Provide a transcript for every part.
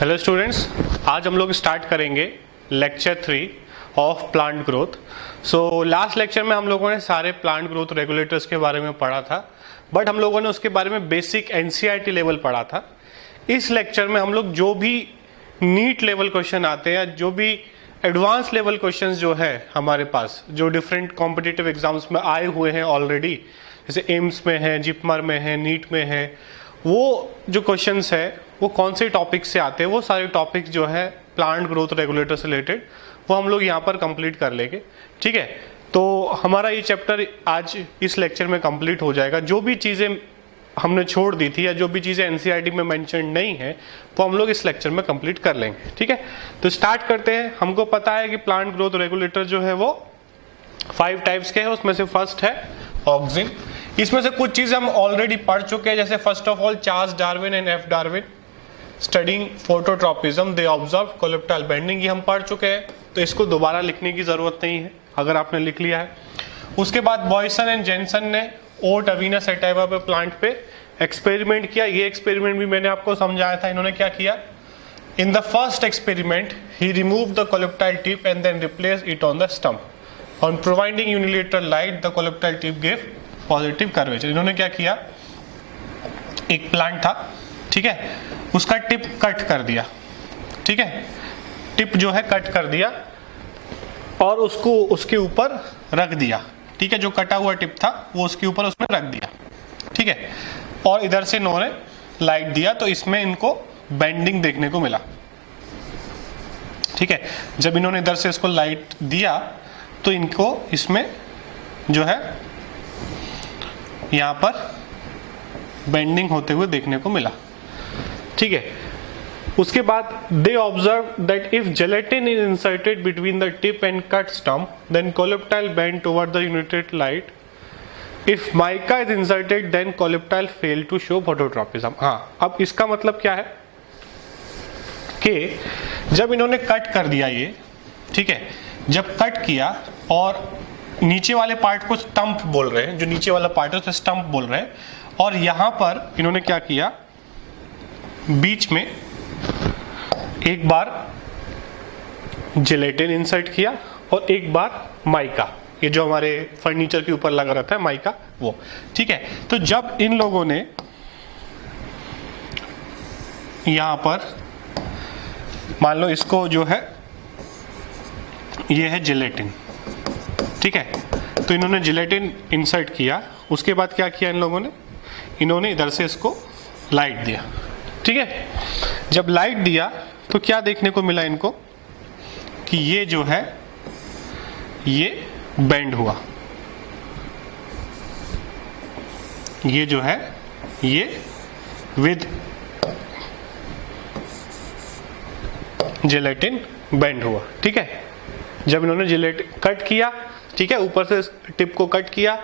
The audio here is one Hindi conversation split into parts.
हेलो स्टूडेंट्स, आज हम लोग स्टार्ट करेंगे lecture 3 of plant growth. So last lecture में हम लोगों ने सारे प्लांट ग्रोथ रेगुलेटर्स के बारे में पढ़ा था, बट हम लोगों ने उसके बारे में बेसिक एनसीईआरटी लेवल पढ़ा था। इस लेक्चर में हम लोग जो भी नीट लेवल क्वेश्चन आते हैं, जो भी एडवांस लेवल क्वेश्चंस जो है हमारे पास, जो डिफरेंट कॉम्पिटिटिव एग्जाम्स में आए हुए हैं ऑलरेडी, जैसे एम्स में है, जिपमर में है, नीट में है, वो जो क्वेश्चंस है वो कौन से टॉपिक से आते हैं, वो सारे टॉपिक्स जो है प्लांट ग्रोथ रेगुलेटर से रिलेटेड वो हम लोग यहाँ पर कंप्लीट कर लेंगे। ठीक है, तो हमारा ये चैप्टर आज इस लेक्चर में कंप्लीट हो जाएगा। जो भी चीज़ें हमने छोड़ दी थी या जो भी चीज़ें एनसीईआरटी में मेंशन नहीं है वो हम लोग इस लेक्चर में कंप्लीट कर लेंगे। ठीक है, तो स्टार्ट करते हैं। हमको पता है कि प्लांट ग्रोथ रेगुलेटर जो है वो 5 टाइप्स के हैं। उसमें से फर्स्ट है ऑक्सिन। इसमें से कुछ चीज़ें हम ऑलरेडी पढ़ चुके हैं, जैसे first of all Charles Darwin and F Darwin studying phototropism they observe coleoptile bending, ये हम पढ़ चुके हैं, तो इसको दोबारा लिखने की जरूरत नहीं है अगर आपने लिख लिया है। उसके बाद बॉयसन एंड जेनसन ने ओट अवीना सेटाइवा पे प्लांट पे एक्सपेरिमेंट किया। ये एक्सपेरिमेंट भी मैंने आपको समझाया था। इन्होंने क्या किया, in the first experiment he remove the coleoptile tip and then replace it on the stump. On providing unilateral light the coleoptile tip give positive curvature. इन्होंने क्या किया, एक प्लांट था, ठीक है, उसका टिप कट कर दिया। ठीक है, टिप जो है कट कर दिया और उसको उसके ऊपर रख दिया। ठीक है, जो कटा हुआ टिप था वो उसके ऊपर उसमें रख दिया। ठीक है, और इधर से इन्होंने लाइट दिया, तो इसमें इनको बेंडिंग देखने को मिला। ठीक है, जब इन्होंने इधर से इसको लाइट दिया तो इनको इसमें जो है यहां पर बेंडिंग होते हुए देखने को मिला। ठीक है, उसके बाद they observe that if gelatin is inserted between the tip and cut stump then coleoptile bend toward the united light. If mica is inserted then coleoptile fail to show phototropism. हाँ, अब इसका मतलब क्या है कि जब इन्होंने कट कर दिया ये, ठीक है, जब कट किया और नीचे वाले पार्ट को स्टंप बोल रहे हैं, जो नीचे वाला पार्ट है उसे स्टंप बोल रहे हैं, और यहां पर इन्होंने क्या किया, बीच में एक बार जिलेटिन इंसर्ट किया और एक बार माइका, ये जो हमारे फर्नीचर के ऊपर लगा रहता है माइका वो। ठीक है, तो जब इन लोगों ने यहां पर मान लो इसको जो है ये है जिलेटिन, ठीक है, तो इन्होंने जिलेटिन इंसर्ट किया। उसके बाद क्या किया इन लोगों ने, इन्होंने इधर से इसको लाइट दिया। ठीक है, जब लाइट दिया तो क्या देखने को मिला इनको कि ये जो है ये बेंड हुआ, ये जो है ये विद जिलेटिन बेंड हुआ। ठीक है, जब इन्होंने जिलेटिन कट किया, ठीक है, ऊपर से टिप को कट किया,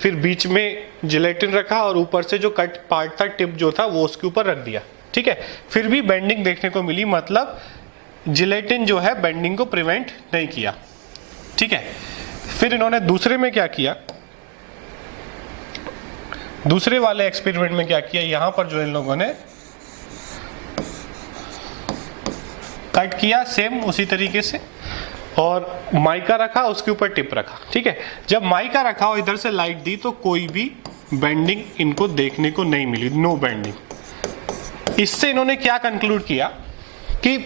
फिर बीच में जिलेटिन रखा और ऊपर से जो कट पार्ट था टिप जो था वो उसके ऊपर रख दिया। ठीक है, फिर भी बेंडिंग देखने को मिली, मतलब जिलेटिन जो है बेंडिंग को प्रिवेंट नहीं किया। ठीक है, फिर इन्होंने दूसरे में क्या किया, दूसरे वाले एक्सपेरिमेंट में क्या किया, यहां पर जो इन लोगों ने कट किया सेम उसी तरीके से और माइका रखा, उसके ऊपर टिप रखा। ठीक है, जब माइका रखा और इधर से लाइट दी तो कोई भी बेंडिंग इनको देखने को नहीं मिली, नो बेंडिंग। इससे इन्होंने क्या कंक्लूड किया कि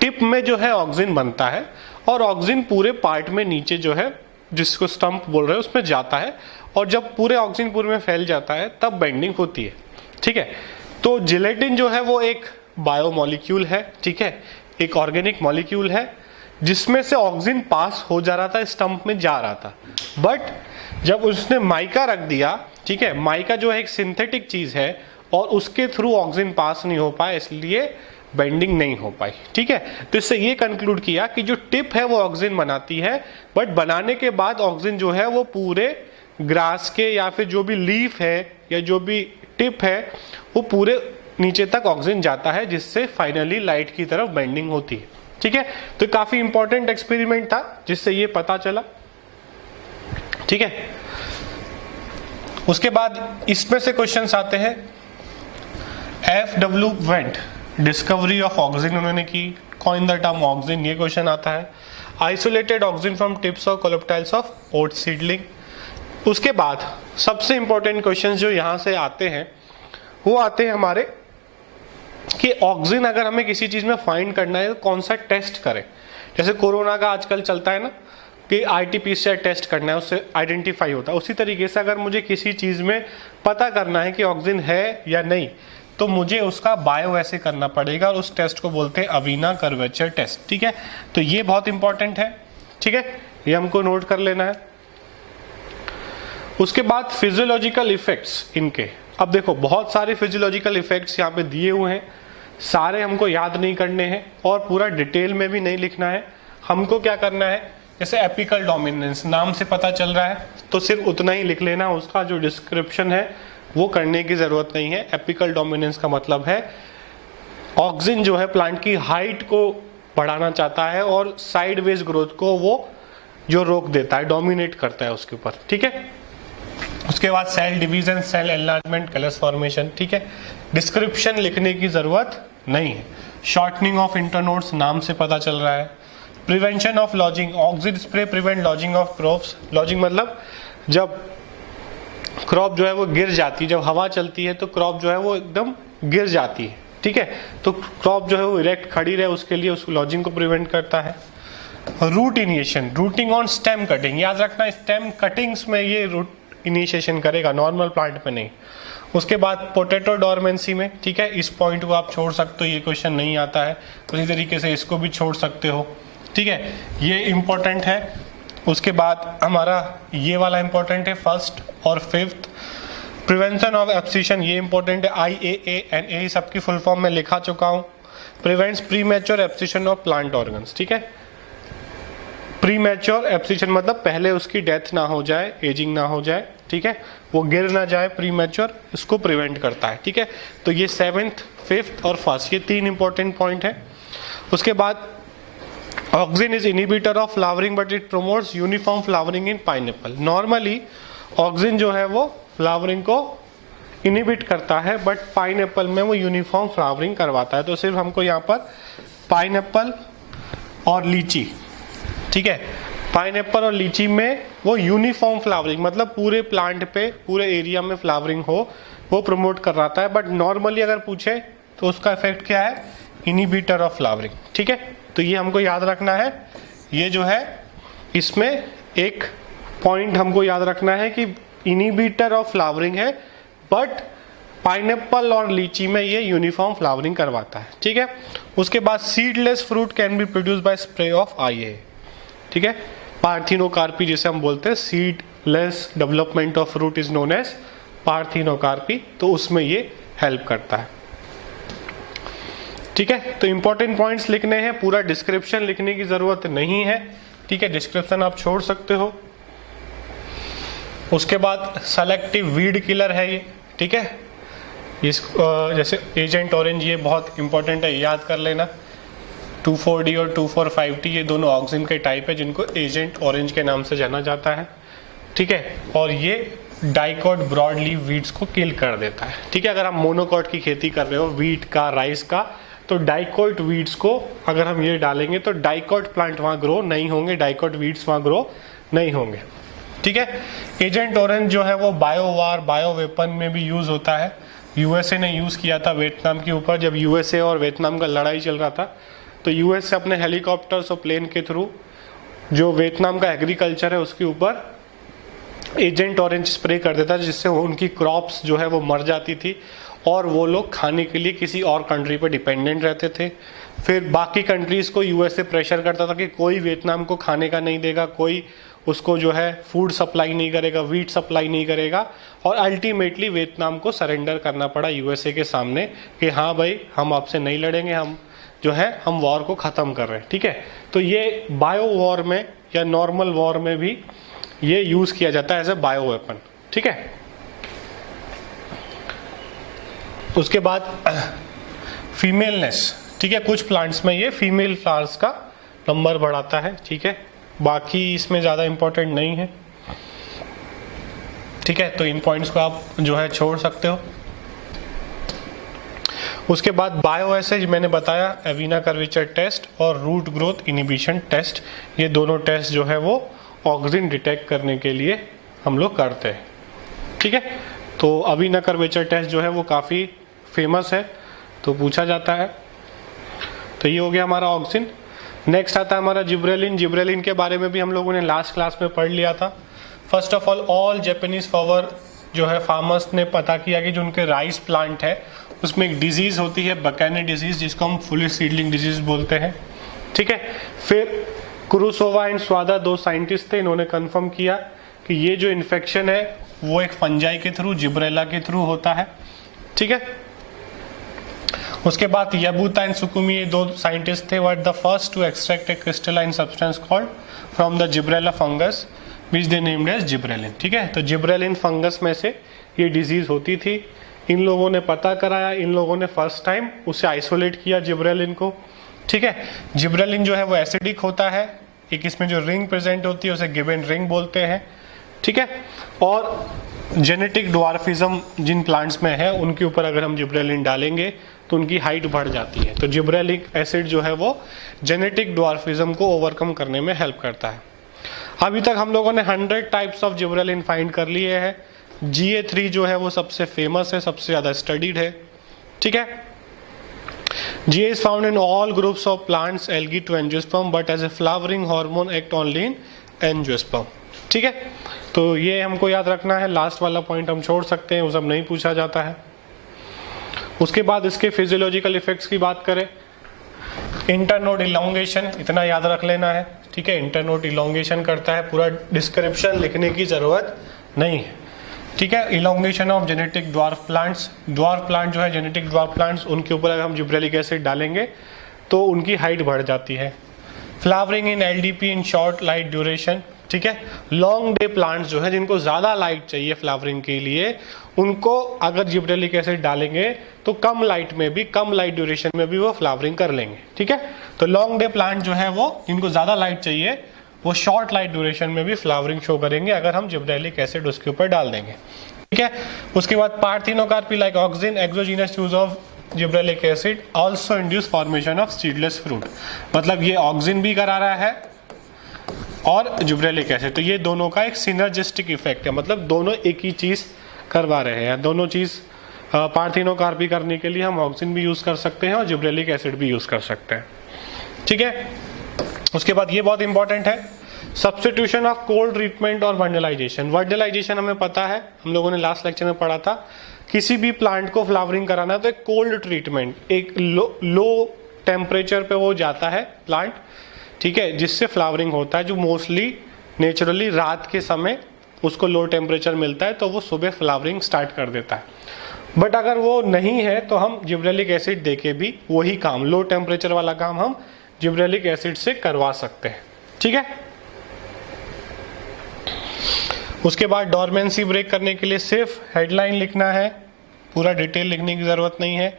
टिप में जो है ऑक्सिन बनता है और ऑक्सिन पूरे पार्ट में नीचे जो है जिसको स्टंप बोल रहे हैं उसमें जाता है, और जब पूरे ऑक्सिन पूरे में फैल जाता है तब बेंडिंग होती है। ठीक है, तो जिलेटिन जो है वो एक बायोमोलिक्यूल है, ठीक है, एक ऑर्गेनिक मॉलिक्यूल है जिसमें से ऑक्सिन पास हो जा रहा था, स्टंप में जा रहा था, बट जब उसने माइका रख दिया, ठीक है, माइका जो है एक सिंथेटिक चीज है और उसके थ्रू ऑक्सिन पास नहीं हो पाया, इसलिए बेंडिंग नहीं हो पाई। ठीक है, तो इससे ये कंक्लूड किया कि जो टिप है वो ऑक्सिन बनाती है, बट बनाने के बाद ऑक्सिन जो है वो पूरे ग्रास के या फिर जो भी लीफ है या जो भी टिप है वो पूरे नीचे तक ऑक्सिन जाता है, जिससे फाइनली लाइट की तरफ बेंडिंग होती है। ठीक है, तो काफी इंपॉर्टेंट एक्सपेरिमेंट था जिससे ये पता चला। ठीक है, उसके बाद इसमें से क्वेश्चंस आते हैं। F W went discovery of auxin उन्होंने की, कॉइन द टर्म ऑक्सिन, ये क्वेश्चन आता है। आइसोलेटेड ऑक्सिन फ्रॉम टिप्स और कोलेप्टाइल्स ऑफ ओट सीडलिंग। उसके बाद सबसे इंपॉर्टेंट क्वेश्चन जो यहाँ से आते हैं वो आते हैं हमारे कि ऑक्सिन अगर हमें किसी चीज में फाइंड करना है तो कौन सा टेस्ट करें। जैसे कोरोना का आजकल चलता है ना कि आरटी-पीसीआर टेस्ट करना है, उससे आइडेंटिफाई होता है। उसी तरीके से अगर मुझे किसी चीज में पता करना है कि ऑक्सिन है या नहीं तो मुझे उसका बायो ऐसे करना पड़ेगा और उस टेस्ट को बोलते हैं अवीना कर्वेचर टेस्ट। ठीक है, तो ये बहुत इंपॉर्टेंट है। ठीक है, ये हमको नोट कर लेना है। उसके बाद फिजियोलॉजिकल इफेक्ट्स इनके, अब देखो बहुत सारे फिजियोलॉजिकल इफेक्ट्स यहाँ पे दिए हुए हैं, सारे हमको याद नहीं करने हैं और पूरा डिटेल में भी नहीं लिखना है। हमको क्या करना है, जैसे एपिकल डोमिनेंस नाम से पता चल रहा है तो सिर्फ उतना ही लिख लेना, उसका जो डिस्क्रिप्शन है वो करने की जरूरत नहीं है। एपिकल डोमिनेंस का मतलब है ऑक्सिन जो है प्लांट की हाइट को बढ़ाना चाहता है और साइडवेज ग्रोथ को वो जो रोक देता है, डोमिनेट करता है उसके ऊपर। ठीक है, उसके बाद सेल डिवीजन, सेल एनलार्जमेंट, कलस फॉर्मेशन। ठीक है, डिस्क्रिप्शन लिखने की जरूरत नहीं है। शॉर्टनिंग ऑफ इंटरनोड्स नाम से पता चल रहा है। Prevention of lodging, auxin spray prevent lodging of crops. Lodging मतलब जब क्रॉप जो है वो गिर जाती है, जब हवा चलती है तो क्रॉप जो है वो एकदम गिर जाती है। ठीक है, तो क्रॉप जो है वो इरेक्ट खड़ी रहे उसके लिए उस लॉजिंग को प्रिवेंट करता है। Root initiation, rooting on stem cutting, याद रखना स्टेम कटिंग्स में ये रूट इनिशिएशन करेगा, नॉर्मल प्लांट में नहीं। उसके बाद पोटैटो डोरमेंसी में, ठीक है, इस पॉइंट को आप छोड़ सकते हो, ये क्वेश्चन नहीं आता है, उसी तरीके से इसको भी छोड़ सकते हो। ठीक है, ये इंपॉर्टेंट है। उसके बाद हमारा ये वाला इंपॉर्टेंट है, फर्स्ट और फिफ्थ। प्रिवेंशन ऑफ एब्सिशन, ये इंपॉर्टेंट है, IAANA सबकी फुल फॉर्म में लिखा चुका हूँ। Prevents premature abscission of plant organs. ठीक है, प्रीमैच्योर एब्सिशन मतलब पहले उसकी डेथ ना हो जाए, एजिंग ना हो जाए। ठीक है, वो गिर ना जाए, प्रीमैच्योर इसको प्रिवेंट करता है। ठीक है, तो ये 7th, 5th और 1st ये 3 इंपॉर्टेंट पॉइंट है। उसके बाद auxin is inhibitor of flowering but it promotes uniform flowering in pineapple. Normally auxin जो है वो फ्लावरिंग को इनहिबिट करता है बट पाइनएप्पल में वो यूनिफॉर्म फ्लावरिंग करवाता है। तो सिर्फ हमको यहाँ पर पाइनएप्पल और लीची, ठीक है, पाइनएप्पल और लीची में वो यूनिफॉर्म फ्लावरिंग मतलब पूरे प्लांट पे पूरे एरिया में फ्लावरिंग हो वो प्रमोट कर रहा है। बट नॉर्मली अगर पूछे तो उसका इफेक्ट क्या है, इनहिबिटर ऑफ फ्लावरिंग। ठीक है, तो ये हमको याद रखना है। ये जो है इसमें एक पॉइंट हमको याद रखना है कि इनहिबिटर ऑफ फ्लावरिंग है बट पाइनएप्पल और लीची में ये यूनिफॉर्म फ्लावरिंग करवाता है। ठीक है, उसके बाद seedless fruit can be produce by spray of IA। ठीक है, पार्थिनोकार्पी जिसे हम बोलते हैं, seedless development of fruit is known as parthenocarpy, तो उसमें ये हेल्प करता है। ठीक है, तो इंपॉर्टेंट पॉइंट्स लिखने हैं, पूरा डिस्क्रिप्शन लिखने की जरूरत नहीं है। ठीक है, डिस्क्रिप्शन आप छोड़ सकते हो। उसके बाद सेलेक्टिव वीड किलर है ये। ठीक है, इस जैसे एजेंट ऑरेंज, ये बहुत इंपॉर्टेंट है, याद कर लेना। 2,4-D और 2,4,5-T ये दोनों ऑक्सिन के टाइप है जिनको एजेंट ऑरेंज के नाम से जाना जाता है। ठीक है, और ये डाइकॉट ब्रॉड लीफ वीड्स को किल कर देता है। ठीक है, अगर आप मोनोकॉट की खेती कर रहे हो वीट का, राइस का, तो डाइकॉट वीड्स को अगर हम ये डालेंगे तो डाइकॉट प्लांट वहाँ ग्रो नहीं होंगे, डाइकॉट वीड्स वहाँ ग्रो नहीं होंगे। ठीक है, एजेंट ऑरेंज जो है वो बायोवार, बायो वेपन में भी यूज होता है। USA ने यूज किया था वियतनाम के ऊपर, जब USA और वियतनाम का लड़ाई चल रहा था तो US अपने हेलीकॉप्टर्स और प्लेन के थ्रू जो वियतनाम का एग्रीकल्चर है उसके ऊपर एजेंट ऑरेंज स्प्रे कर देता, जिससे उनकी क्रॉप्स जो है वो मर जाती थी और वो लोग खाने के लिए किसी और कंट्री पर डिपेंडेंट रहते थे। फिर बाकी कंट्रीज को USA प्रेशर करता था कि कोई वियतनाम को खाने का नहीं देगा, कोई उसको जो है फूड सप्लाई नहीं करेगा, वीट सप्लाई नहीं करेगा, और अल्टीमेटली वियतनाम को सरेंडर करना पड़ा USA के सामने कि हाँ भाई हम आपसे नहीं लड़ेंगे, हम जो है हम वॉर को ख़त्म कर रहे हैं। ठीक है, तो ये बायो वॉर में या नॉर्मल वॉर में भी ये यूज़ किया जाता है एज ए बायो वेपन। ठीक है, उसके बाद फीमेलनेस। ठीक है, कुछ प्लांट्स में ये फीमेल फ्लावर्स का नंबर बढ़ाता है। ठीक है, बाकी इसमें ज़्यादा इंपॉर्टेंट नहीं है। ठीक है, तो इन पॉइंट्स को आप जो है छोड़ सकते हो। उसके बाद बायोएसेज मैंने बताया, एविना कर्वेचर टेस्ट और रूट ग्रोथ इनिबिशन टेस्ट, ये दोनों टेस्ट जो है वो ऑक्सिन डिटेक्ट करने के लिए हम लोग करते हैं। ठीक है, तो एविना कर्वेचर टेस्ट जो है वो काफ़ी फेमस है, तो पूछा जाता है। तो ये हो गया हमारा ऑक्सिन। नेक्स्ट आता है हमारा जिब्रेलिन। जिब्रेलिन के बारे में भी हम लोगों ने लास्ट क्लास में पढ़ लिया था। फर्स्ट ऑफ ऑल जापानीज जो है फार्मर्स ने पता किया कि जो उनके राइस प्लांट है उसमें एक डिजीज होती है बकाने डिजीज, जिसको हम फुली सीडलिंग डिजीज बोलते हैं। ठीक है, फिर कुरुसोवा एंड स्वादा, दो साइंटिस्ट थे, इन्होंने कंफर्म किया कि ये जो इन्फेक्शन है वो एक फंजाई के थ्रू, जिब्रेला के थ्रू होता है। ठीक है, उसके बाद याबूता एंड सुकुमी, ये दो साइंटिस्ट थे, were the first to extract a crystalline substance called from the gibberella fungus which they named as gibberellin. ठीक है, तो जिब्रेलिन फंगस में से ये डिजीज होती थी, इन लोगों ने पता कराया, इन लोगों ने फर्स्ट टाइम उसे आइसोलेट किया जिब्रेलिन को। ठीक है, जिब्रेलिन जो है वो एसिडिक होता है, एक इसमें जो रिंग प्रेजेंट होती है उसे गिबन रिंग बोलते हैं। ठीक है, और जेनेटिक ड्वार्फिज्म जिन प्लांट्स में है उनके ऊपर अगर हम जिब्रेलिन डालेंगे तो उनकी हाइट बढ़ जाती है। तो जिब्रेलिक एसिड जो है वो जेनेटिक ड्वार्फिज्म को ओवरकम करने में हेल्प करता है। अभी तक हम लोगों ने 100 टाइप्स ऑफ जिब्रेलिन फाइंड कर लिए हैं। GA3 जो है वो सबसे फेमस है, सबसे ज्यादा स्टडीड है। ठीक है, GA is found in all groups of plants, algae to angiosperm, but as a flowering hormone act only in angiosperm। ठीक है, तो ये हमको याद रखना है। लास्ट वाला पॉइंट हम छोड़ सकते हैं, वो सब नहीं पूछा जाता है। उसके बाद इसके फिजियोलॉजिकल इफेक्ट्स की बात करें, इंटरनोड इलोंगेशन, इतना याद रख लेना है। ठीक है, इंटरनोड इलोंगेशन करता है, पूरा डिस्क्रिप्शन लिखने की जरूरत नहीं है। ठीक है, elongation of genetic dwarf plants, dwarf plant जो है जेनेटिक ड्वार्फ प्लांट्स, उनके ऊपर अगर हम जिब्रेलिक एसिड डालेंगे तो उनकी हाइट बढ़ जाती है। Flowering in LDP in short light duration. ठीक है, लॉन्ग डे प्लांट्स जो है जिनको ज्यादा लाइट चाहिए फ्लावरिंग के लिए, उनको अगर जिब्रेलिक एसिड डालेंगे तो कम लाइट में भी, कम लाइट ड्यूरेशन में भी वो फ्लावरिंग कर लेंगे। ठीक है, तो लॉन्ग डे प्लांट जो है वो जिनको ज्यादा लाइट चाहिए वो शॉर्ट लाइट ड्यूरेशन में भी फ्लावरिंग शो करेंगे अगर हम जिब्रेलिक एसिड उसके ऊपर डाल देंगे। ठीक है, उसके बाद parthenocarpy like auxin, exogenous use of gibberellic acid also induce formation of seedless fruit. मतलब ये ऑक्सिन भी करा रहा है और जिब्रेलिक एसिड, तो ये दोनों का एक सिनर्जिस्टिक इफेक्ट है, मतलब दोनों एक ही चीज करवा रहे हैं। दोनों चीज पार्थिनोकार्पी करने के लिए हम ऑक्सिन भी यूज कर सकते हैं और जिब्रेलिक एसिड भी यूज कर सकते हैं। ठीक है, उसके बाद ये बहुत इंपॉर्टेंट है, सब्स्टिट्यूशन ऑफ कोल्ड ट्रीटमेंट और वर्नलाइजेशन। वर्नलाइजेशन हमें पता है, हम लोगों ने लास्ट लेक्चर में पढ़ा था, किसी भी प्लांट को फ्लावरिंग कराना है तो एक कोल्ड ट्रीटमेंट, एक लो टेम्परेचर पे वो जाता है प्लांट। ठीक है, जिससे फ्लावरिंग होता है, जो मोस्टली नेचुरली रात के समय उसको लो टेम्परेचर मिलता है तो वो सुबह फ्लावरिंग स्टार्ट कर देता है। बट अगर वो नहीं है तो हम जिब्रेलिक एसिड देके भी वही काम, लो टेम्परेचर वाला काम हम जिब्रेलिक एसिड से करवा सकते हैं। ठीक है, उसके बाद डोरमेंसी ब्रेक करने के लिए सिर्फ हेडलाइन लिखना है, पूरा डिटेल लिखने की जरूरत नहीं है।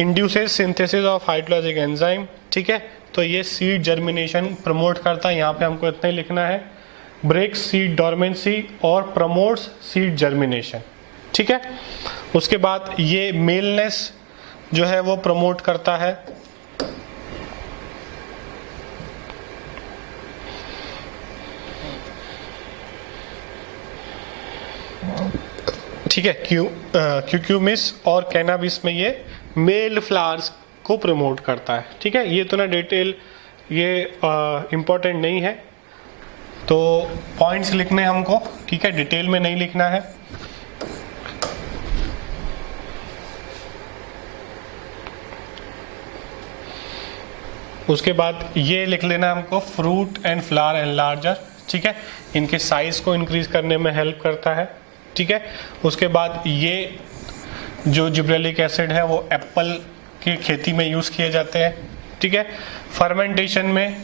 Induces synthesis of hydrologic enzyme. ठीक है, तो ये सीड जर्मिनेशन प्रमोट करता है, यहाँ पे हमको इतना ही लिखना है। ब्रेक सीड डोरमेंसी और प्रमोट्स सीड जर्मिनेशन। ठीक है, उसके बाद ये मेलनेस जो है वो प्रमोट करता है। ठीक है, क्यूक्यूमिस और कैनाबिस में ये मेल फ्लावर्स को प्रमोट करता है। ठीक है, ये तो ना डिटेल ये इम्पोर्टेंट नहीं है, तो पॉइंट्स लिखने हमको। ठीक है, डिटेल में नहीं लिखना है। उसके बाद ये लिख लेना हमको, फ्रूट एंड फ्लावर एनलार्जर। ठीक है, इनके साइज को इंक्रीज करने में हेल्प करता है। ठीक है, उसके बाद ये जो जिब्रेलिक एसिड है वो एप्पल की खेती में यूज किए जाते हैं। ठीक है, फर्मेंटेशन में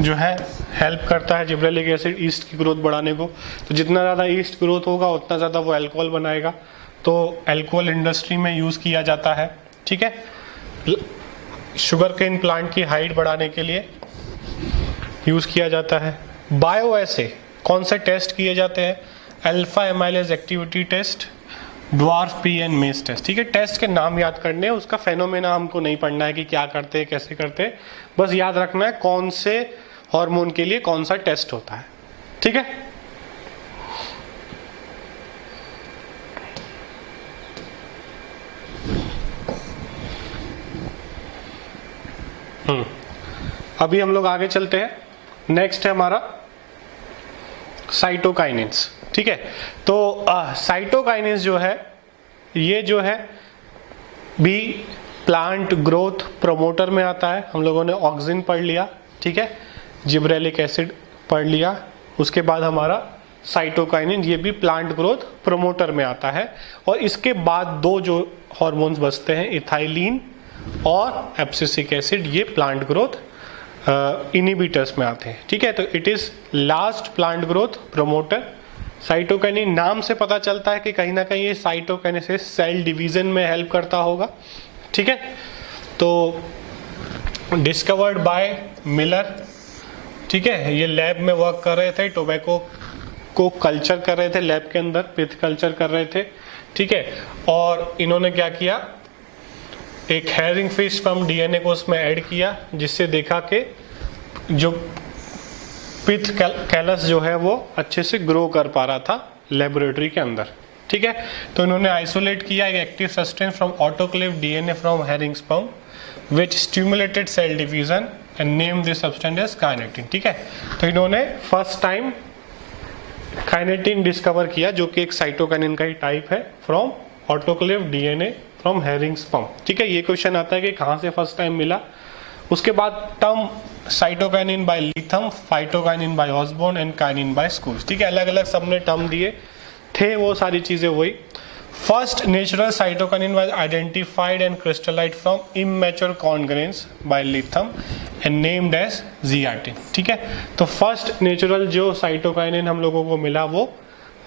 जो है हेल्प करता है जिब्रेलिक एसिड ईस्ट की ग्रोथ बढ़ाने को। तो जितना ज़्यादा ईस्ट ग्रोथ होगा उतना ज़्यादा वो अल्कोहल बनाएगा, तो अल्कोहल इंडस्ट्री में यूज़ किया जाता है। ठीक है, शुगर केन प्लांट की हाइट बढ़ाने के लिए यूज़ किया जाता है। बायोएसे कौन से टेस्ट किए जाते हैं? Alpha amylase activity test dwarf pea and maize test. ठीक है, टेस्ट के नाम याद करने हैं, उसका फेनोमेना हमको नहीं पढ़ना है कि क्या करते हैं कैसे करते हैं, बस याद रखना है कौन से हार्मोन के लिए कौन सा टेस्ट होता है। ठीक है, अभी हम लोग आगे चलते हैं। नेक्स्ट है हमारा साइटोकाइनेंस। ठीक है, तो साइटोकाइनेंस जो है ये जो है भी प्लांट ग्रोथ प्रोमोटर में आता है। हम लोगों ने ऑक्सिन पढ़ लिया, ठीक है, जिब्रेलिक एसिड पढ़ लिया, उसके बाद हमारा साइटोकाइनिन ये भी प्लांट ग्रोथ प्रोमोटर में आता है। और इसके बाद दो जो हार्मोन्स बचते हैं इथाइलिन और एब्सिसिक एसिड, ये प्लांट ग्रोथ इनिबिटर्स में आते हैं। ठीक है, तो it is last plant growth promoter. Cytokinin नाम से पता चलता है कि कहीं ना कहीं ये साइटोकाइनेसिस सेल डिवीजन में हेल्प करता होगा। ठीक है, तो डिस्कवर्ड बाय मिलर। ठीक है, ये लैब में वर्क कर रहे थे, टोबैको को कल्चर कर रहे थे लैब के अंदर, पिथ कल्चर कर रहे थे। ठीक है, और इन्होंने क्या किया, एक हैरिंग फिश फ्रॉम डीएनए को उसमें ऐड किया, जिससे देखा कि जो पिथ कैलस जो है वो अच्छे से ग्रो कर पा रहा था लेबोरेटरी के अंदर। ठीक है, तो इन्होंने आइसोलेट किया एक active substance from autoclave DNA from herring sperm which stimulated cell division and name this substance as kinetin. ठीक है, तो इन्होंने फर्स्ट टाइम काइनेटिन डिस्कवर किया, जो कि एक साइटोकाइनिन का ही टाइप है, from autoclave DNA from herring sperm. ठीक है, ये क्वेश्चन आता है कि कहां से फर्स्ट टाइम मिला। उसके बाद term cytokinin by Letham, phytokinin by Osborne and kinin by schools. ठीक है, अलग अलग सबने टर्म दिए थे, वो सारी चीजें वही। First natural cytokinin was identified and crystallised from immature corn grains by Letham and named as zeatin. ठीक है, तो फर्स्ट नेचुरल जो साइटोकाइनिन हम लोगों को मिला वो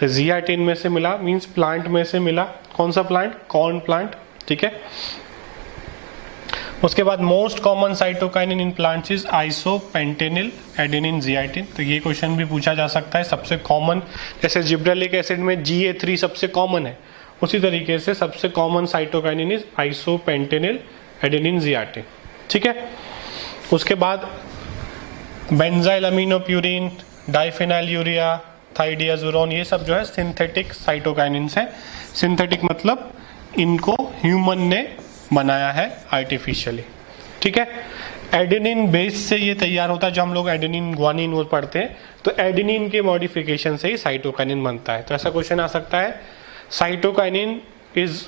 जियाटिन में से मिला, मींस प्लांट में से मिला। कौन सा प्लांट? Corn plant. ठीक है, उसके बाद most common cytokinin in plants is isopentenyl adenine zeatin. तो ये क्वेश्चन भी पूछा जा सकता है, सबसे कॉमन, जैसे जिब्रेलिक एसिड में GA3 सबसे कॉमन है, उसी तरीके से सबसे common cytokinin is isopentenyl adenine zeatin. ठीक है, उसके बाद बेंजाइल अमीनोप्यूरिन, डाइफेनाइल यूरिया, थाइडियाजुरोन, ये सब जो है सिंथेटिक साइटोकाइनिन्स हैं। सिंथेटिक मतलब इनको ह्यूमन ने बनाया है आर्टिफिशियली। ठीक है, एडेनिन बेस से ये तैयार होता है, जो हम लोग एडेनिन ग्वानिन वो पढ़ते हैं, तो एडेनिन के मॉडिफिकेशन से ही साइटोकाइनिन बनता है। तो ऐसा क्वेश्चन आ सकता है, cytokinin is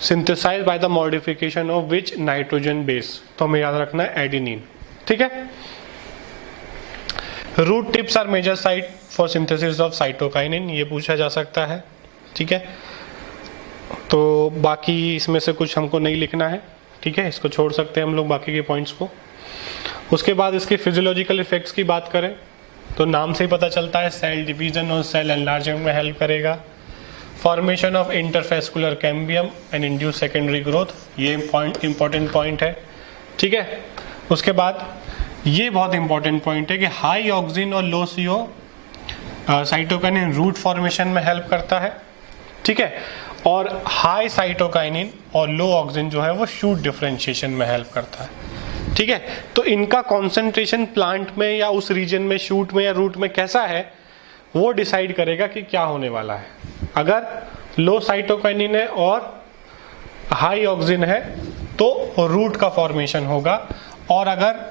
synthesised by the modification of which nitrogen base, तो हमें याद रखना है एडेनिन। ठीक है, root tips are major site for synthesis of cytokinin, ये पूछा जा सकता है। ठीक है, तो बाकी इसमें से कुछ हमको नहीं लिखना है। ठीक है, इसको छोड़ सकते हैं हम लोग बाकी के पॉइंट्स को। उसके बाद इसके फिजियोलॉजिकल इफेक्ट्स की बात करें तो नाम से ही पता चलता है सेल डिवीजन और सेल एनलार्जमेंट में हेल्प करेगा। Formation of interfascicular cambium and induce secondary growth, ये इंपॉर्टेंट पॉइंट है। ठीक है, उसके बाद ये बहुत इंपॉर्टेंट पॉइंट है कि हाई ऑक्सिन और लो CO साइटोकाइनिन रूट फॉर्मेशन में हेल्प करता है। ठीक है, और हाई साइटोकाइनिन और लो ऑक्सिन जो है वो शूट डिफरेंशिएशन में हेल्प करता है। ठीक है, तो इनका कॉन्सेंट्रेशन प्लांट में या उस रीजन में, शूट में या रूट में कैसा है, वो डिसाइड करेगा कि क्या होने वाला है। अगर लो साइटोकाइनिन है और हाई ऑक्सिन है तो रूट का फॉर्मेशन होगा, और अगर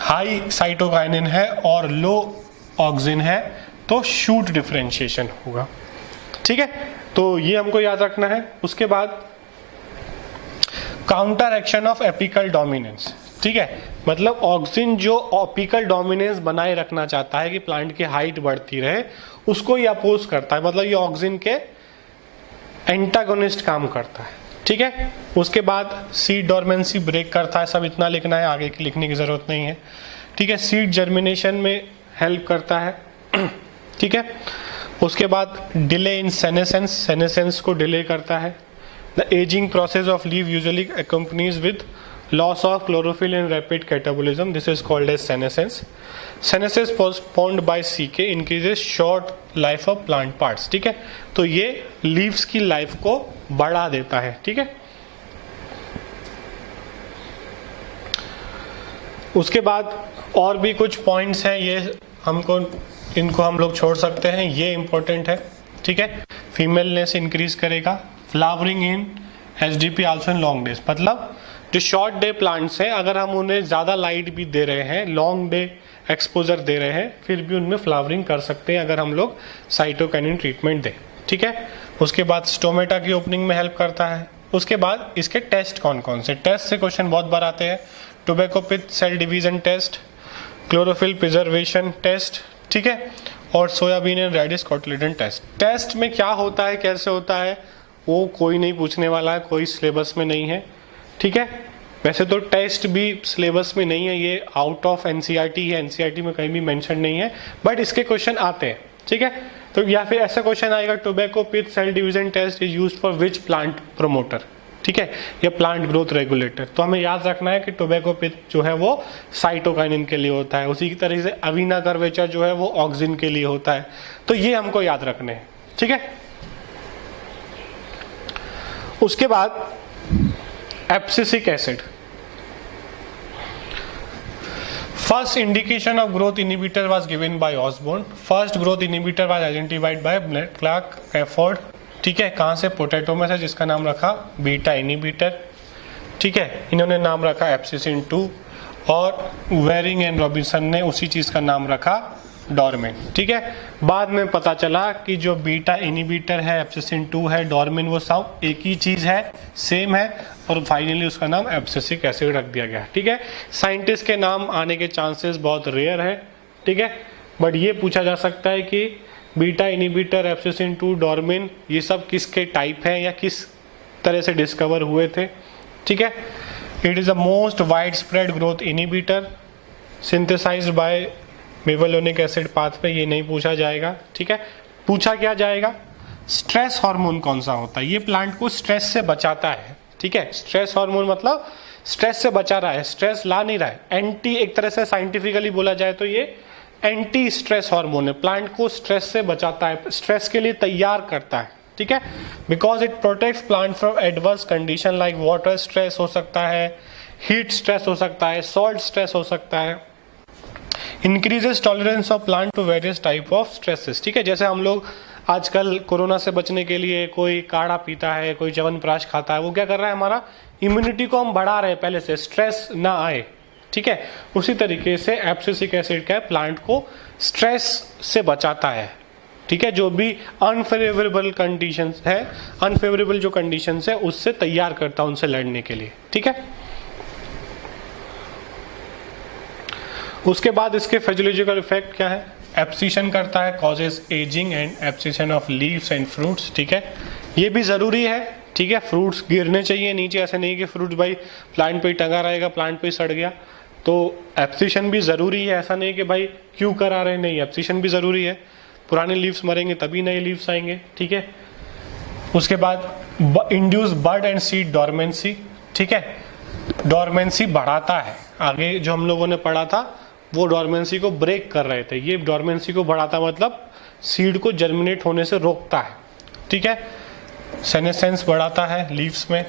हाई साइटोकाइनिन है और लो ऑक्सिन है तो शूट डिफरेंशिएशन होगा। ठीक है, तो ये हमको याद रखना है। उसके बाद counter action of apical dominance. ठीक है, मतलब ऑक्सिन जो एपिकल डोमिनेंस बनाए रखना चाहता है कि प्लांट की हाइट बढ़ती रहे, उसको ये अपोज करता है, मतलब ये ऑक्सिन के एंटागोनिस्ट काम करता है। ठीक है, उसके बाद सीड डोरमेंसी ब्रेक करता है, सब इतना लिखना है, आगे की लिखने की जरूरत नहीं है। ठीक है, सीड जर्मिनेशन में हेल्प करता है। ठीक है, उसके बाद डिले इन सेनेसेंस, सेनेसेंस को डिले करता है। The ageing process of leave usually accompanies with loss of chlorophyll in rapid catabolism, this is called as senescence. Senescence postponed by CK increases short life of plant parts, ठीक है। तो ये लीव्स की लाइफ को बढ़ा देता है, ठीक है। उसके बाद और भी कुछ पॉइंट्स हैं, ये इनको हम लोग छोड़ सकते हैं, ये इंपॉर्टेंट है, ठीक है। फीमेलनेस इंक्रीज करेगा, flowering in SDP also in long days, मतलब जो शॉर्ट डे प्लांट्स हैं अगर हम उन्हें ज़्यादा लाइट भी दे रहे हैं, लॉन्ग डे एक्सपोजर दे रहे हैं, फिर भी उनमें फ्लावरिंग कर सकते हैं अगर हम लोग साइटोकाइनिन ट्रीटमेंट दें, ठीक है। उसके बाद स्टोमेटा की ओपनिंग में हेल्प करता है। उसके बाद इसके टेस्ट कौन कौन से, टेस्ट से क्वेश्चन बहुत बार आते हैं, tobacco pith cell division test, chlorophyll preservation test, ठीक है, और soybean and radish cotyledon test. Test में क्या होता है, कैसे होता है, वो कोई नहीं पूछने वाला है, कोई सिलेबस में नहीं है, ठीक है। वैसे तो टेस्ट भी सिलेबस में नहीं है, ये आउट ऑफ एनसीईआरटी है, एनसीईआरटी में कहीं भी मेंशन नहीं है, बट इसके क्वेश्चन आते हैं, ठीक है। तो या फिर ऐसा क्वेश्चन आएगा, tobacco pith cell division test is used for which plant promoter, ठीक है, या प्लांट ग्रोथ रेगुलेटर। तो हमें याद रखना है कि टोबैको पिथ जो है वो साइटोकाइनिन के लिए होता है, उसी की तरह से अवीना कर्वेचर जो है वो ऑक्सिन के लिए होता है। तो ये हमको याद रखने हैं, ठीक है। उसके बाद abscisic acid, first indication of growth inhibitor was given by Osborn. First growth inhibitor was identified by Clark Efford, ठीक है। कहाँ से, पोटैटो में से, जिसका नाम रखा बीटा इनिबिटर, ठीक है। इन्होंने नाम रखा एप्सिसिन 2, और वेरिंग एंड रॉबिन्सन ने उसी चीज का नाम रखा डॉर्मेन, ठीक है। बाद में पता चला कि जो बीटा इनिबिटर है, एप्सिसिन 2 है, डॉर्मेन, वो सब एक ही चीज है, सेम है, और फाइनली उसका नाम एब्सिसिक एसिड रख दिया गया, ठीक है। साइंटिस्ट के नाम आने के चांसेस बहुत रेयर है, ठीक है, बट ये पूछा जा सकता है कि बीटा इनिबिटर, एब्सिसिन 2, डॉर्मेन, ये सब किसके टाइप हैं या किस तरह से डिस्कवर हुए थे, ठीक है। It is the most wide spread growth inhibitor synthesised by mevalonic acid pathway, ये नहीं पूछा जाएगा, ठीक है। पूछा क्या जाएगा, स्ट्रेस हार्मोन कौन सा होता है, ये प्लांट को स्ट्रेस से बचाता है, ठीक है। स्ट्रेस हार्मोन मतलब स्ट्रेस से बचा रहा है, स्ट्रेस ला नहीं रहा है, एंटी, एक तरह से साइंटिफिकली बोला जाए तो ये एंटी स्ट्रेस हार्मोन है, प्लांट को स्ट्रेस से बचाता है, स्ट्रेस के लिए तैयार करता है, ठीक है। Because it protects plant from adverse condition like water stress हो सकता है, हीट स्ट्रेस हो सकता है, सॉल्ट स्ट्रेस हो सकता है, increases tolerance of plant to various type of stresses, ठीक है। जैसे हम लोग आजकल कोरोना से बचने के लिए कोई काढ़ा पीता है, कोई च्यवनप्राश खाता है, वो क्या कर रहा है, हमारा इम्यूनिटी को हम बढ़ा रहे हैं पहले से, स्ट्रेस ना आए, ठीक है। उसी तरीके से एब्सिसिक एसिड क्या है, प्लांट को स्ट्रेस से बचाता है, ठीक है। जो भी अनफेवरेबल कंडीशंस है, अनफेवरेबल जो कंडीशंस है, उससे तैयार करता है उनसे लड़ने के लिए, ठीक है। उसके बाद इसके फिजियोलॉजिकल इफेक्ट क्या है, एब्सिशन करता है, causes ageing and abscission of leaves and fruits, ठीक है। ये भी जरूरी है, ठीक है। फ्रूट्स गिरने चाहिए नीचे, ऐसे नहीं कि फ्रूट्स भाई प्लांट पे ही टंगा रहेगा, प्लांट पे ही सड़ गया, तो एब्सिशन भी जरूरी है। ऐसा नहीं कि भाई क्यों करा रहे, नहीं, एब्सिशन भी जरूरी है, पुराने लीव्स मरेंगे तभी नए लीव्स आएंगे, ठीक है। उसके बाद induce bird and seed dormancy, ठीक है, डॉर्मेंसी बढ़ाता है। आगे जो हम लोगों ने पढ़ा था वो डॉर्मेंसी को ब्रेक कर रहे थे, ये डॉर्मेंसी को बढ़ाता मतलब सीड को जर्मिनेट होने से रोकता है, ठीक है। सेनेसेंस बढ़ाता है लीव्स में,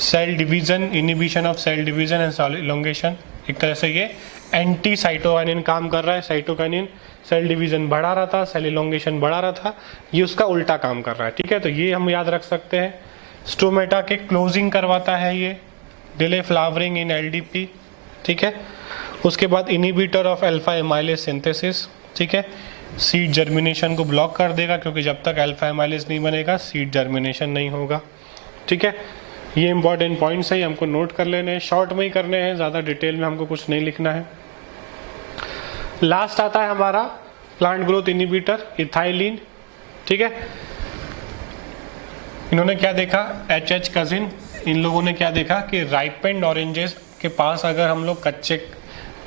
cell division, inhibition of cell division and cell elongation, एक तरह से ये एंटी साइटोकाइनिन काम कर रहा है। साइटोकाइनिन सेल डिवीजन बढ़ा रहा था, सेल इलोंगेशन बढ़ा रहा था, ये उसका उल्टा काम कर रहा है, ठीक है। तो ये हम याद रख सकते हैं। स्टोमेटा के क्लोजिंग करवाता है ये, डिले फ्लावरिंग इन एलडीपी, ठीक है। उसके बाद inhibitor of alpha amylase synthesis, ठीक है, सीड जर्मिनेशन को ब्लॉक कर देगा, क्योंकि जब तक अल्फा एमाइलेज नहीं बनेगा सीड जर्मिनेशन नहीं होगा, ठीक है। ये इंपॉर्टेंट पॉइंट्स है, हमको नोट कर लेने हैं, शॉर्ट में ही करने हैं, ज़्यादा डिटेल में हमको कुछ नहीं लिखना है। लास्ट आता है हमारा प्लांट ग्रोथ इनिबिटर इथाइलिन, ठीक है। इन्होंने क्या देखा, एच कजिन, इन लोगों ने क्या देखा कि राइपेंड ऑरेंजेस के पास अगर हम लोग कच्चे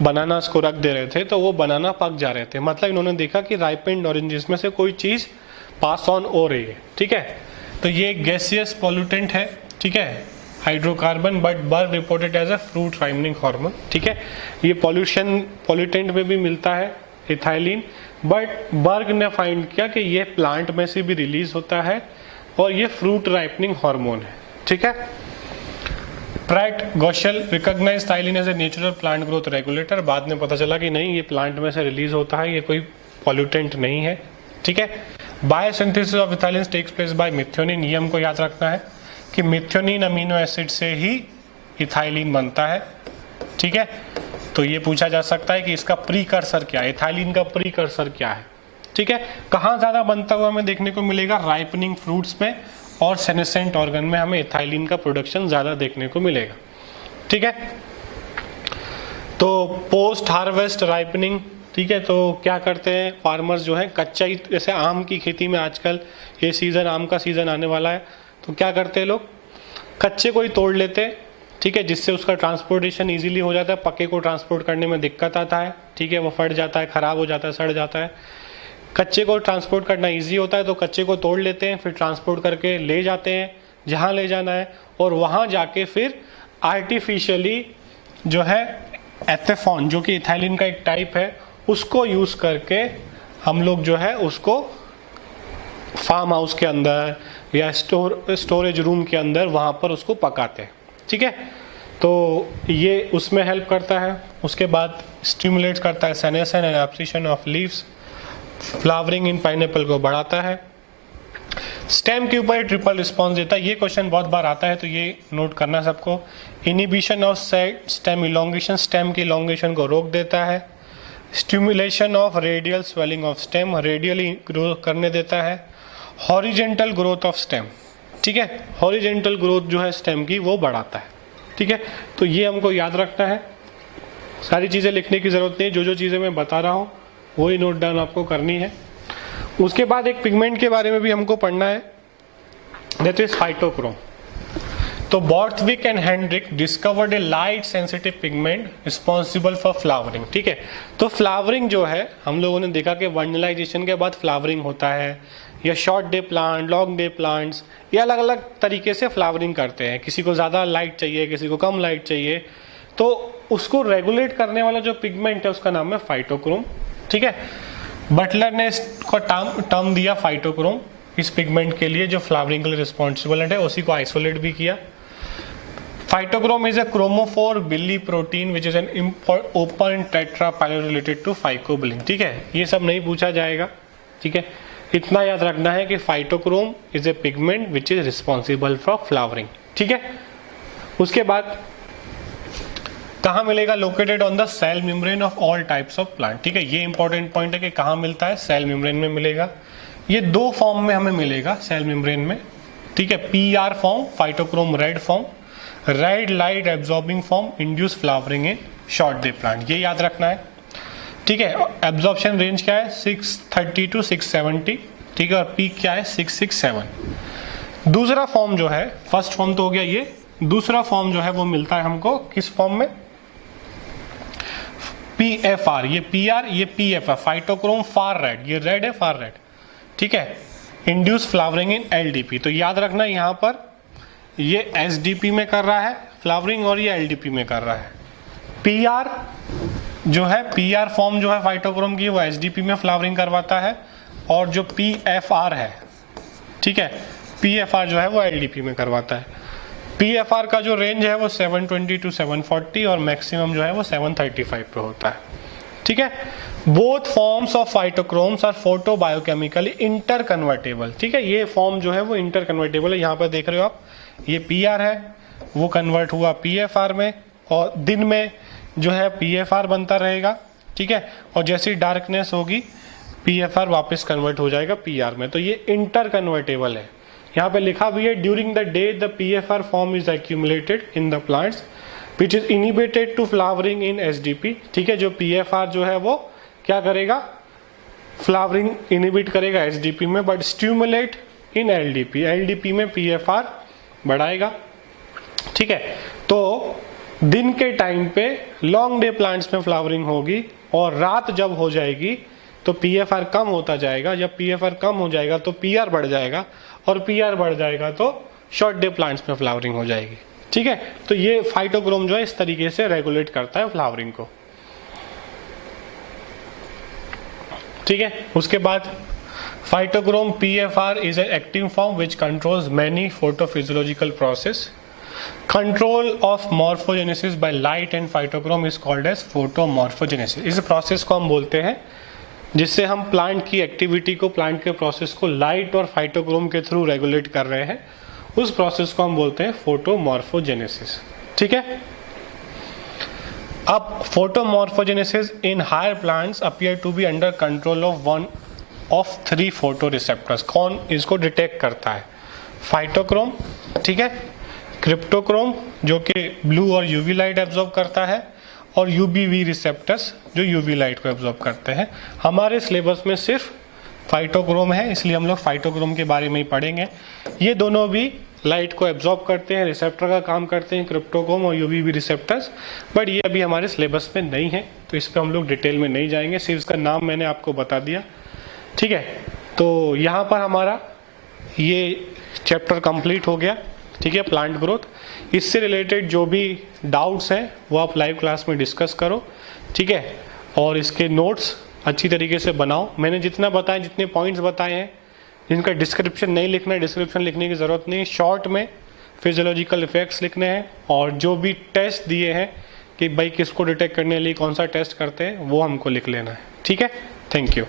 बनानास को रख दे रहे थे तो वो बनाना पक जा रहे थे, मतलब इन्होंने देखा कि राइपेंड ऑरेंजेस में से कोई चीज पास ऑन हो रही है, ठीक है। तो ये गैसियस पॉल्यूटेंट है, ठीक है, hydrocarbon, but Burg reported as a fruit ripening hormone. ठीक है, ये पॉल्यूटेंट में भी मिलता है इथाइलिन, बट बर्ग ने फाइंड किया कि ये प्लांट में से भी रिलीज होता है और ये फ्रूट राइपनिंग हार्मोन है। ठीक है, Pratt Goeschl recognise ethylene as a natural plant growth regulator. बाद में पता चला कि नहीं, ये प्लांट में से रिलीज होता है, ये कोई पॉल्यूटेंट नहीं है। ठीक है, biosynthesis of ethylene takes place by methionine. ये हमको याद रखना है कि मिथ्योनिन अमीनो एसिड से ही इथाइलिन बनता है। ठीक है, तो ये पूछा जा सकता है कि इसका प्रीकर्सर क्या है, इथाइलिन का प्रीकर्सर क्या है। ठीक है, कहाँ ज्यादा बनता हुआ हमें देखने को मिलेगा, राइपनिंग फ्रूट्स में और सेनेसेंट ऑर्गन में हमें इथाइलिन का प्रोडक्शन ज्यादा देखने को मिलेगा। ठीक है, तो पोस्ट हार्वेस्ट राइपनिंग। ठीक है, तो क्या करते हैं फार्मर्स जो है, कच्चा ही, जैसे आम की खेती में आजकल ये सीजन, आम का सीजन आने वाला है, तो क्या करते हैं लोग, कच्चे को ही तोड़ लेते हैं। ठीक है, जिससे उसका ट्रांसपोर्टेशन इजीली हो जाता है, पके को ट्रांसपोर्ट करने में दिक्कत आता है। ठीक है, वो फट जाता है, खराब हो जाता है, सड़ जाता है। कच्चे को ट्रांसपोर्ट करना इजी होता है, तो कच्चे को तोड़ लेते हैं, फिर ट्रांसपोर्ट करके ले जाते हैं जहाँ ले जाना है, और वहाँ जाके फिर आर्टिफिशियली जो है एथेफॉन, जो कि इथाइलिन का एक टाइप है, उसको यूज करके हम लोग जो है उसको फार्म हाउस के अंदर या स्टोरेज रूम के अंदर वहाँ पर उसको पकाते हैं। ठीक है, तो ये उसमें हेल्प करता है। उसके बाद स्टिमुलेट करता है senescence and abscission of leaves, flowering in pineapple को बढ़ाता है। स्टेम के ऊपर ट्रिपल रिस्पॉन्स देता है। ये क्वेश्चन बहुत बार आता है, तो ये नोट करना सबको। Inhibition of stem elongation, stem की इलोंगेशन को रोक देता है। Stimulation of radial swelling of stem, radially grow करने देता है। हॉरिजेंटल ग्रोथ ऑफ स्टेम, ठीक है, हॉरिजेंटल ग्रोथ जो है स्टेम की वो बढ़ाता है। ठीक है, तो ये हमको याद रखना है, सारी चीज़ें लिखने की ज़रूरत नहीं, जो जो चीज़ें मैं बता रहा हूँ वही नोट डाउन आपको करनी है। उसके बाद एक पिगमेंट के बारे में भी हमको पढ़ना है, दैट इज फाइटोक्रोम। तो Borthwick and Hendrick discovered a light sensitive pigment responsible for flowering. ठीक है, तो फ्लावरिंग जो है हम लोगों ने देखा कि वर्नलाइजेशन के बाद फ्लावरिंग होता है, या short day plant, long day plants, ये अलग अलग तरीके से फ्लावरिंग करते हैं। किसी को ज़्यादा लाइट चाहिए, किसी को कम लाइट चाहिए, तो उसको रेगुलेट करने वाला जो पिगमेंट है उसका नाम है फाइटोक्रोम। ठीक है, बटलर ने इसको टर्म दिया फाइटोक्रोम इस पिगमेंट के लिए जो फ्लावरिंग के लिए रिस्पॉन्सिबल है, उसी को आइसोलेट भी किया। Phytochrome is a chromophore bili protein which is an open tetra related to phycobilin. ठीक है, ये सब नहीं पूछा जाएगा। ठीक है, इतना याद रखना है कि phytochrome is a pigment which is responsible for flowering. ठीक है, उसके बाद कहाँ मिलेगा, located on the cell membrane of all types of plant. ठीक है, ये इंपॉर्टेंट पॉइंट है कि कहाँ मिलता है, सेल मेम्ब्रेन में मिलेगा। ये दो फॉर्म में हमें मिलेगा सेल मेम्ब्रेन में। ठीक है, PR form, phytochrome red form, red light absorbing form, induce flowering in short day plant, ये याद रखना है। ठीक है, एब्जॉर्प्शन रेंज क्या है, 630 to 670। ठीक है, और पीक क्या है, 667। दूसरा फॉर्म जो है, फर्स्ट फॉर्म तो हो गया ये, दूसरा फॉर्म जो है वो मिलता है हमको किस फॉर्म में, PFR, ये PR, ये PFR, फाइटोक्रोम फार रेड, ये रेड है, फार रेड। ठीक है, इंड्यूस फ्लावरिंग इन LDP। तो याद रखना यहाँ पर ये SDP में कर रहा है फ्लावरिंग और ये LDP में कर रहा है। PR जो है, PR फॉर्म जो है फाइटोक्रोम की वो SDP में फ्लावरिंग करवाता है, और जो PFR है, ठीक है, PFR जो है वो LDP में करवाता है। PFR का जो रेंज है वो 720 to 740 और मैक्सिमम जो है वो 735 पे होता है। ठीक है, both forms of phytochromes are photo biochemically inter convertible. ठीक है, ये फॉर्म जो है वो इंटर कन्वर्टेबल है। यहाँ पर देख रहे हो आप, ये PR है, वो कन्वर्ट हुआ PFR में, और दिन में जो है PFR बनता रहेगा। ठीक है, और जैसी डार्कनेस होगी PFR वापस कन्वर्ट हो जाएगा PR में। तो ये इंटर कन्वर्टेबल है। यहाँ पे लिखा भी है, during the day the PFR form is accumulated in the plants which is inhibited to flowering in SDP। ठीक है, जो PFR जो है वो क्या करेगा, फ्लावरिंग इनिबिट करेगा SDP में, but stimulate in LDP, LDP में PFR बढ़ाएगा। ठीक है, तो दिन के टाइम पे लॉन्ग डे प्लांट्स में फ्लावरिंग होगी, और रात जब हो जाएगी तो PFR कम होता जाएगा। जब PFR कम हो जाएगा तो PR बढ़ जाएगा, और PR बढ़ जाएगा तो शॉर्ट डे प्लांट्स में फ्लावरिंग हो जाएगी। ठीक है, तो ये फाइटोक्रोम जो है इस तरीके से रेगुलेट करता है फ्लावरिंग को। ठीक है, उसके बाद phytochrome PFR is a active form which controls many photophysiological process. Control of morphogenesis by light and phytochrome is called as photomorphogenesis. इस प्रोसेस को हम बोलते हैं जिससे हम प्लांट की एक्टिविटी को, प्लांट के प्रोसेस को लाइट और फाइटोक्रोम के थ्रू रेगुलेट कर रहे हैं, उस प्रोसेस को हम बोलते हैं फोटोमॉर्फोजेनेसिस। ठीक है, अब photomorphogenesis in higher plants appear to be under control of one of 3 photoreceptors. कौन इसको डिटेक्ट करता है? फाइटोक्रोम, ठीक है, क्रिप्टोक्रोम जो कि ब्लू और यूवी लाइट एब्जॉर्ब करता है, और यूबीवी रिसेप्टर्स जो यूवी लाइट को एब्जॉर्ब करते हैं। हमारे सिलेबस में सिर्फ फाइटोक्रोम है, इसलिए हम लोग फाइटोक्रोम के बारे में ही पढ़ेंगे। ये दोनों भी लाइट को एब्जॉर्ब करते हैं, रिसेप्टर का काम करते हैं, क्रिप्टोक्रोम और यूवीवी रिसेप्टर्स, बट ये अभी हमारे सिलेबस में नहीं है, तो इस पर हम लोग डिटेल में नहीं जाएंगे, सिर्फ इसका नाम मैंने आपको बता दिया। ठीक है, तो यहाँ पर हमारा ये चैप्टर कंप्लीट हो गया। ठीक है, प्लांट ग्रोथ। इससे रिलेटेड जो भी डाउट्स हैं वो आप लाइव क्लास में डिस्कस करो। ठीक है, और इसके नोट्स अच्छी तरीके से बनाओ। मैंने जितना बताया, जितने पॉइंट्स बताए हैं, जिनका डिस्क्रिप्शन नहीं लिखना है, डिस्क्रिप्शन लिखने की ज़रूरत नहीं, शॉर्ट में फिजियोलॉजिकल इफेक्ट्स लिखने हैं, और जो भी टेस्ट दिए हैं कि भाई किसको डिटेक्ट करने के लिए कौन सा टेस्ट करते हैं, वो हमको लिख लेना है। ठीक है, थैंक यू।